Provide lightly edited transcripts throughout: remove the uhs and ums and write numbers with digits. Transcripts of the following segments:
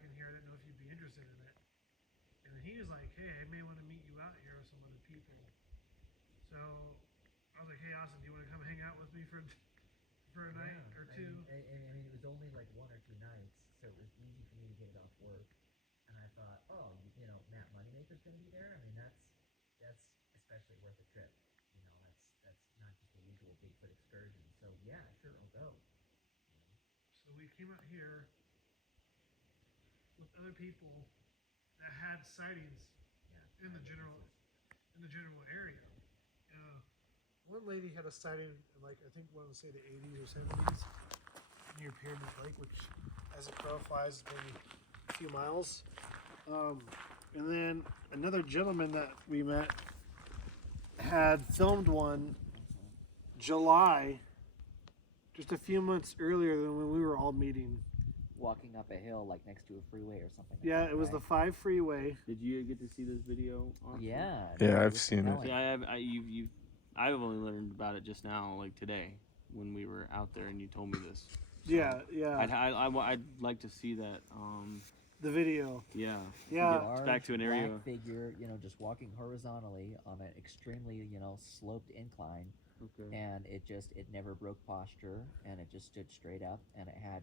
back in here. I didn't know if you'd be interested in it. And he was like, hey, I may want to meet you out here with some other people. So I was like, hey, Austin, do you want to come hang out with me for a night or two? I mean, it was only like 1 or 2 nights, so it was easy for me to get it off work. And I thought, oh, Matt Moneymaker's going to be there. I mean, that's especially worth a trip. That's not just a usual Bigfoot excursion. So yeah, sure, I'll go. So we came out here with other people that had sightings Yeah, in the general area. One lady had a sighting in, like, I think one would say the 80s or 70s near Pyramid Lake, which as a crow flies is maybe a few miles. And then another gentleman that we met had filmed one July, just a few months earlier than when we were all meeting. Walking up a hill like next to a freeway or something. Yeah, it was the 5 freeway. Did you get to see this video? Austin? Yeah. Yeah, I've seen it. See, I've only learned about it just now, like today, when we were out there and you told me this. So I'd like to see that. The video. Yeah. Yeah. It's back to an area. Black figure, just walking horizontally on an extremely, sloped incline. Okay. And it never broke posture, and it just stood straight up, and it had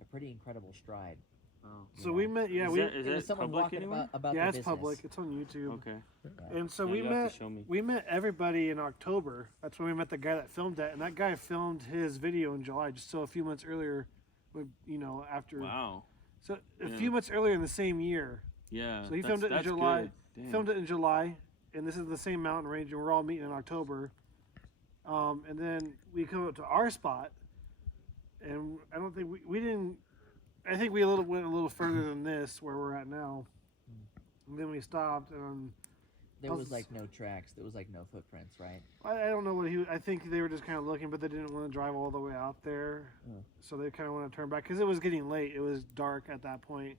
a pretty incredible stride. Oh. So we met. Yeah, is that someone public walking anywhere? about yeah, the it's business. public. It's on YouTube. Okay. Yeah. And so Yeah, we you'll have met. to show me. We met everybody in October. That's when we met the guy that filmed that, and that guy filmed his video in July, just so a few months earlier. After. Wow. So a few months earlier in the same year. Yeah. So he filmed it in that's July. Good. Damn. Filmed it in July, and this is the same mountain range, and we're all meeting in October. And then we come up to our spot, and I don't think we didn't. I think we went a little further than this, where we're at now. And then we stopped, and There was like no tracks. There was like no footprints, right? I don't know what I think they were just kind of looking, but they didn't want to drive all the way out there, so they kind of want to turn back because it was getting late. It was dark at that point.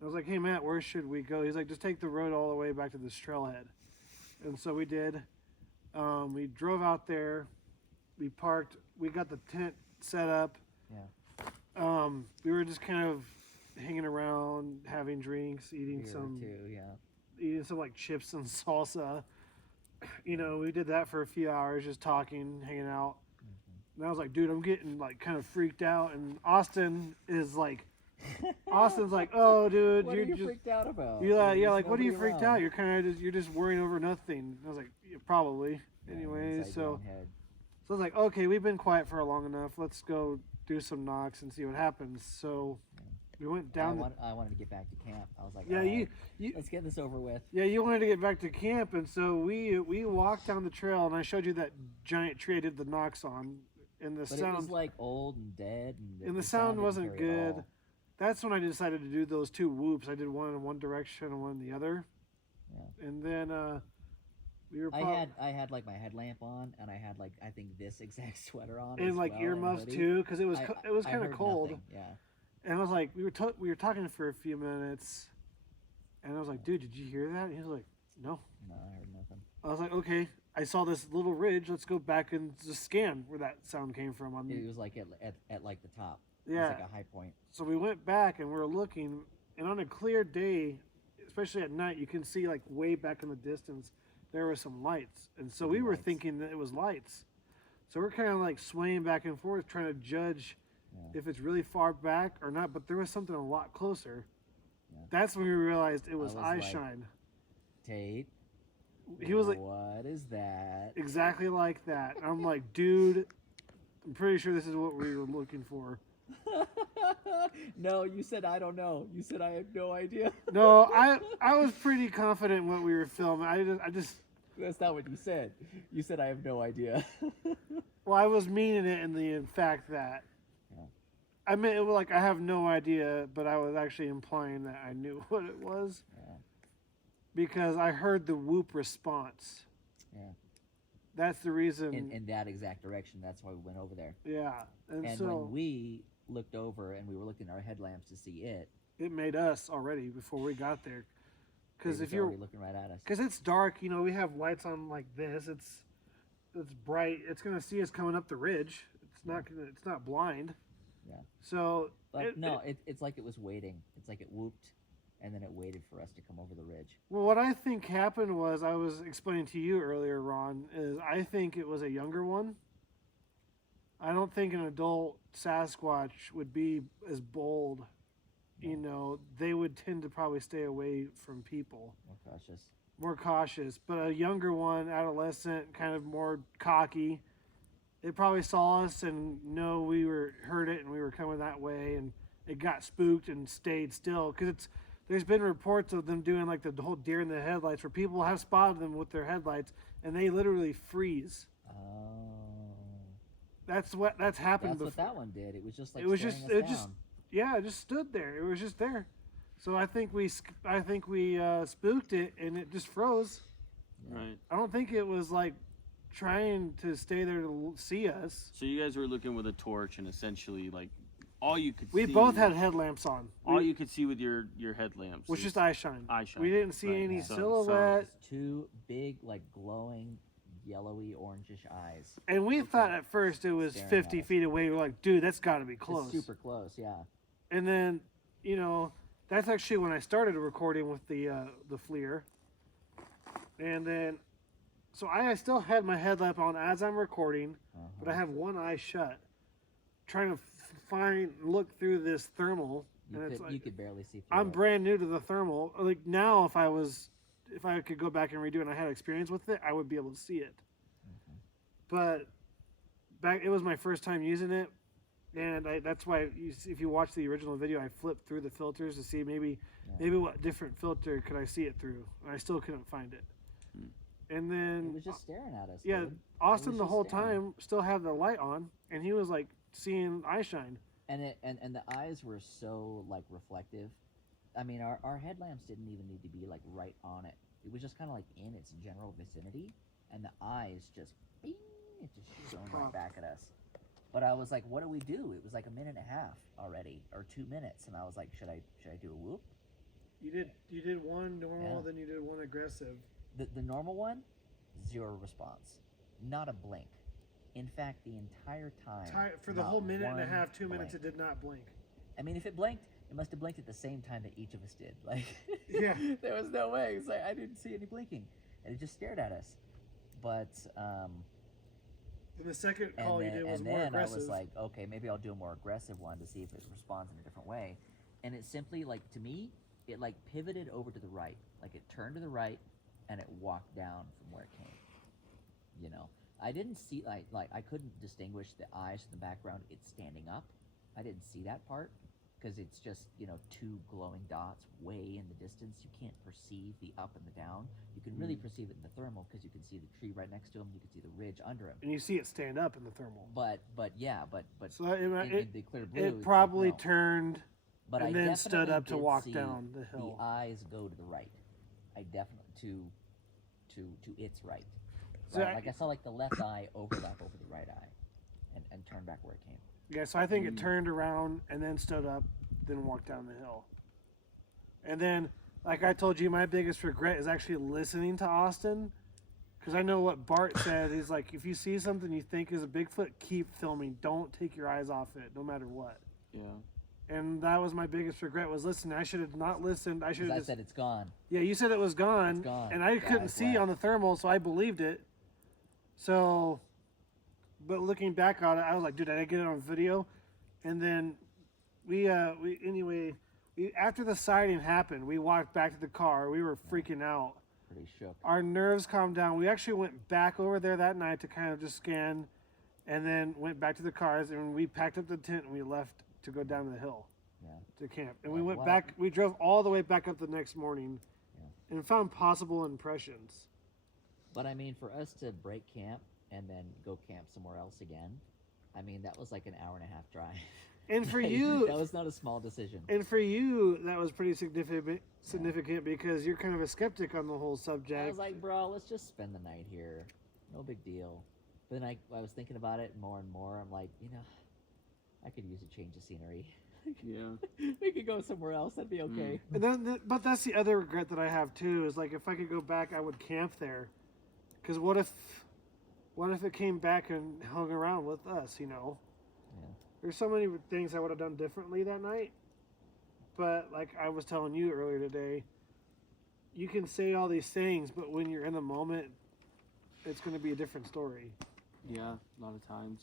I was like, "Hey Matt, where should we go?" He's like, "Just take the road all the way back to this trailhead," and so we did. We drove out there. We parked. We got the tent set up. Yeah. We were just kind of hanging around, having drinks, eating Beer some. too, yeah. Eating some like chips and salsa. We did that for a few hours, just talking, hanging out. And I was like, dude, I'm getting like kind of freaked out. And Austin's like, oh, dude, What you're are you just freaked out about? yeah, like, what are you Nobody freaked around. out? You're just worrying over nothing. I was like, yeah, probably. Yeah, Anyways, inside so your own head. I was like, okay, we've been quiet for long enough. Let's go do some knocks and see what happens. So we went down. I wanted to get back to camp. I was like, Yeah, all right, you let's get this over with. Yeah, you wanted to get back to camp, and so we walked down the trail, and I showed you that giant tree I did the knocks on, and the But sound. it was like old and dead, and the sound sound didn't wasn't carry at good. all. That's when I decided to do those two whoops. I did one in one direction and one in the other. Yeah. And then we were. I had like my headlamp on, and I had like I think this exact sweater on, and as like well, and a earmuffs hoodie. too, because it was I kind of heard cold. nothing, yeah. And I was like, we were talking for a few minutes, and I was like, dude, did you hear that? And he was like, no. No, I heard nothing. I was like, okay, I saw this little ridge. Let's go back and just scan where that sound came from. It was like at like the top. Yeah. It was like a high point. So we went back and we were looking, and on a clear day, especially at night, you can see like way back in the distance, there were some lights. And so we were thinking that it was lights. So we're kind of like swaying back and forth, trying to judge if it's really far back or not. But there was something a lot closer. Yeah. That's when we realized it was I was eye like, shine. Tate. He was like, what is that? exactly like that. And I'm like, dude, I'm pretty sure this is what we were looking for. No, you said I don't know. You said I have no idea. No, I was pretty confident in what we were filming. I just That's not what you said. You said I have no idea. well, I was meaning it in the fact that I meant it was like I have no idea, but I was actually implying that I knew what it was because I heard the whoop response. Yeah. That's the reason. In that exact direction. That's why we went over there. Yeah, And so when we looked over and we were looking at our headlamps to see it, it made us already before we got there. Because it if was you're already looking right at us. because it's dark, we have lights on like this. It's bright. It's gonna see us coming up the ridge. It's not blind. Yeah. So But it's like it was waiting. It's like it whooped, and then it waited for us to come over the ridge. Well, what I think happened was, I was explaining to you earlier, Ron, is I think it was a younger one. I don't think an adult Sasquatch would be as bold. You know, they would tend to probably stay away from people. More cautious. But a younger one, adolescent, kind of more cocky, they probably saw us and heard it and we were coming that way, and it got spooked and stayed still. Because there's been reports of them doing like the whole deer in the headlights, where people have spotted them with their headlights and they literally freeze. That's happened. That's before. what that one did. It was just like it just stood there. It was just there. So I think we spooked it and it just froze. Right. I don't think it was like trying to stay there to see us. So you guys were looking with a torch, and essentially like all you could we see. both had headlamps on. All you could see with your headlamps was just eye shine. Eye shine. We didn't see any silhouette. Two big, like glowing, yellowy, orangish eyes. And we thought at first it was 50 feet away. We're like, dude, that's got to be close. It's super close, yeah. And then, that's actually when I started recording with the FLIR. And then, so I still had my headlamp on as I'm recording, but I have one eye shut, trying to look through this thermal. You could barely see through I'm brand new to the thermal. Like now, if I could go back and redo it and I had experience with it, I would be able to see it. But it was my first time using it. And that's why, if you watch the original video, I flipped through the filters to see maybe what different filter could I see it through. And I still couldn't find it. And then it was just staring at us. Yeah, dude. Austin the whole time still had the light on, and he was like seeing eye shine. And the eyes were so like reflective. I mean, our headlamps didn't even need to be like right on it. It was just kind of like in its general vicinity, and the eyes just bing, it just shone right back at us. But I was like, what do we do? It was like a minute and a half already, or 2 minutes, and I was like, should I do a whoop? You did one normal, then you did one aggressive. The normal one, 0 response, not a blink. In fact, the entire time for the whole minute and a half, 2 minutes, it did not blink. I mean, if it blinked, it must have blinked at the same time that each of us did. Like, yeah, there was no way. It's like I didn't see any blinking, and it just stared at us. But then the second call you did was more aggressive. And then I was like, okay, maybe I'll do a more aggressive one to see if it responds in a different way. And it simply, like, to me, it like pivoted over to the right. Like it turned to the right and it walked down from where it came. You know, I didn't see, like I couldn't distinguish the eyes from the background. It's standing up. I didn't see that part because it's just, 2 glowing dots way in the distance. You can't perceive the up and the down. You can really perceive it in the thermal because you can see the tree right next to him. You can see the ridge under him. And you see it stand up in the thermal. But so in the clear blue, it probably turned but and then stood up to walk down the hill. The eyes go to the right. I definitely to its right. So like I saw like the left eye overlap over the right eye, and turn back where it came. Yeah, so I think it turned around and then stood up, then walked down the hill. And then, like I told you, my biggest regret is actually listening to Austin, because I know what Bart said. He's like, if you see something you think is a Bigfoot, keep filming. Don't take your eyes off it, no matter what. Yeah. And that was my biggest regret, was listening. I should have not listened. I should have said it's gone. Yeah, you said it was gone. It's gone. And I couldn't see on the thermal, so I believed it. So, but looking back on it, I was like, dude, did I get it on video? And then we after the sighting happened, we walked back to the car. We were freaking out. Pretty shook. Our nerves calmed down. We actually went back over there that night to kind of just scan, and then went back to the cars, and we packed up the tent and we left to go down the hill to camp. And we went back. We drove all the way back up the next morning and found possible impressions. But I mean, for us to break camp and then go camp somewhere else again, I mean, that was like an hour and a half drive. And for you, that was not a small decision. And for you, that was pretty significant because you're kind of a skeptic on the whole subject. I was like, bro, let's just spend the night here. No big deal. But then I was thinking about it more and more. I'm like, I could use a change of scenery. Yeah. We could go somewhere else. That'd be okay. And then, but that's the other regret that I have too. Is like if I could go back, I would camp there. Because what if it came back and hung around with us? Yeah. There's so many things I would have done differently that night. But like I was telling you earlier today, you can say all these things, but when you're in the moment, it's going to be a different story. Yeah, a lot of times.